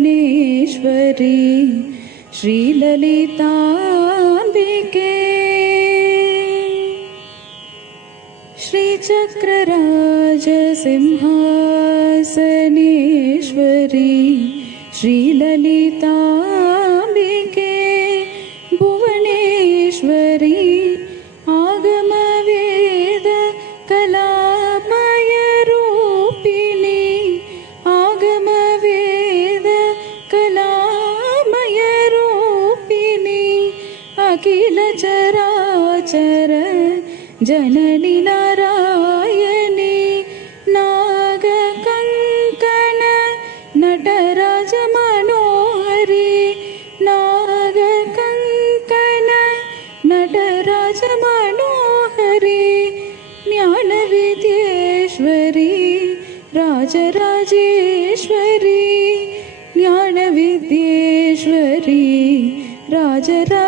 श्रीचक्रराजसिंहासनेश्वरी श्रीललिताम्बिके श्रीचक्रराजसिंहासनेश्वरी श्रीललिताम्बिके भुवनेश्वरी आगमवेद कलामयरूपिणी आगमवेद कलामयरूपिणी अखिल चराचर जननी नारायणी नागकङ्कण नटराज मनोहरी नागकङ्कण नटराज मनोहरी ज्ञानविद्येश्वरी राजराजेश्वरी ज्ञानविद्येश्वरी राजराजेश्वरी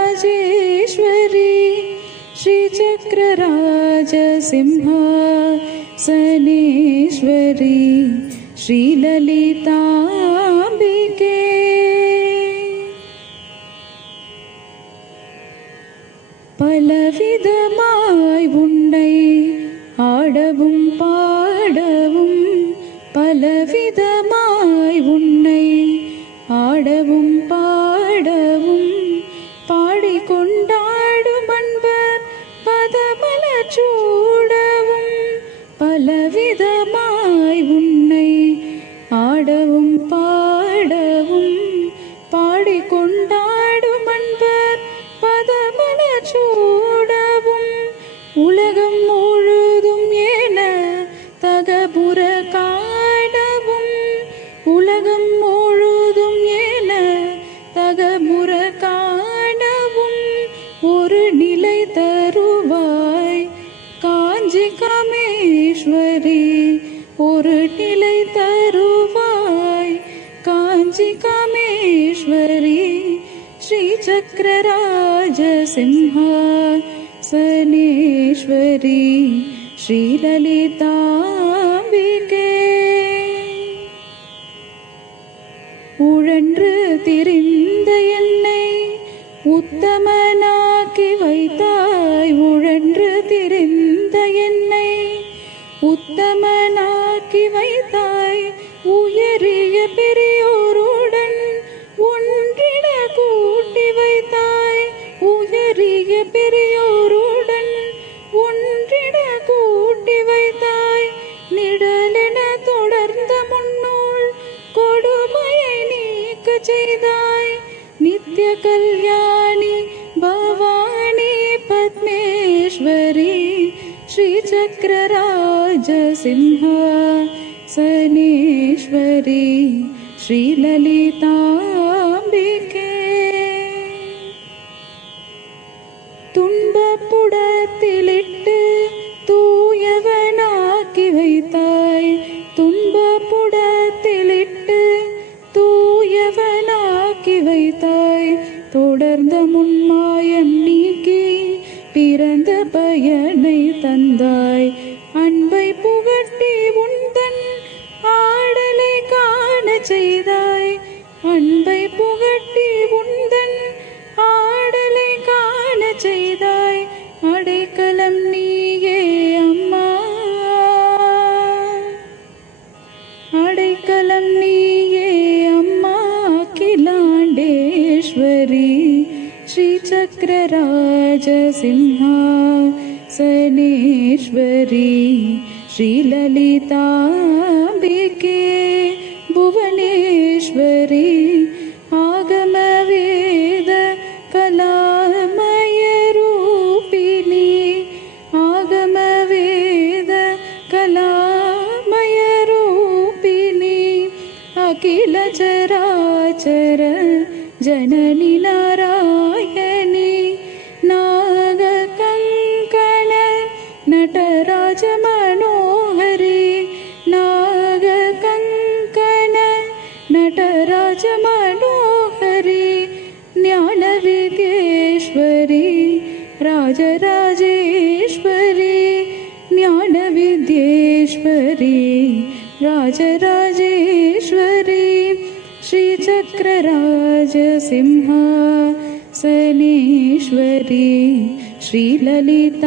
श्रीचक्रराजसिंहासनेश्वरी श्रीललिताम्बिके பலவிதமாய் உன்னை ஆடவும் பாடவும் பலவிதமாய் உன்னை ஆடவும் பாடவும் பாடிக்கொண்டாடும் அன்பர் பதமலர் சூடவும் பலவிதமாய் உன்னை ஆடவும் பாடவும் பாடிக்கொண்டாடும் அன்பர் பதமலர் சூடவும் உலகம் முழுதும் என தகபுற காணவும் உலகம் முழுதும் என தகபுற காணவும் ஒரு நிலை தருவாய் காஞ்சி காமேஸ்வரி ஒரு நிலை தருவாய் காஞ்சி காமேஸ்வரி श्रीचक्रराजसिंहासनेश्वरी श्रीललिताम्बिके உழன்று திரிந்த என்னை உத்தமனாக்கி வைத்தாய் உழன்று திரிந்த என்னை உத்தமனாக்கி வைத்தாய் உயரிய பெரியோருடன் ஒன்றிட கூட்டி வைத்தாய் உயரிய பெரியோருடன் ஒன்றிட கூட்டி வைத்தாய் நிழலென தொடர்ந்த முன்னோள் கொடுமையை நீக்க செய்தாய் நித்ய கல்யாணி பவானி பத்மேஸ்வரி श्रीचक्रराजसिंहासनेश्वरी श्रीललिताम्बिके துன்பப்புடத்திலிட்டு தூயவனாக்கி வைத்தாய் துன்பப்புடத்திலிட்டு தூயவனாக்கி வைத்தாய் தொடர்ந்த முன்மாயம் நீக்கி பிறந்த பயனை தந்தாய் அன்பை புகட்டி உந்தன் ஆடலை காண செய்தாய் அன்பை புகட்டி உந்தன் ஆடலை காண செய்தாய் அடைக்கலம் நீயே அம்மா அடைக்கலம் நீயே அம்மா அகிலாண்டேஸ்வரி श्रीचक्रराजसिंहासनेश्वरी श्रीललिताम्बिके भुवनेश्वरी आगमवेद कलामयरूपिणी आगमवेद कलामयरूपिणी अखिल चराचर जननी नारायणी नागकङ्कण नटराज मनोहरी नागकङ्कण नटराज मनोहरी ज्ञानविद्येश्वरी राजराजेश्वरी ज्ञान राजराजेश्वरी श्रीचक्रराजसिंहासनेश्वरी श्रीललिताम्बिके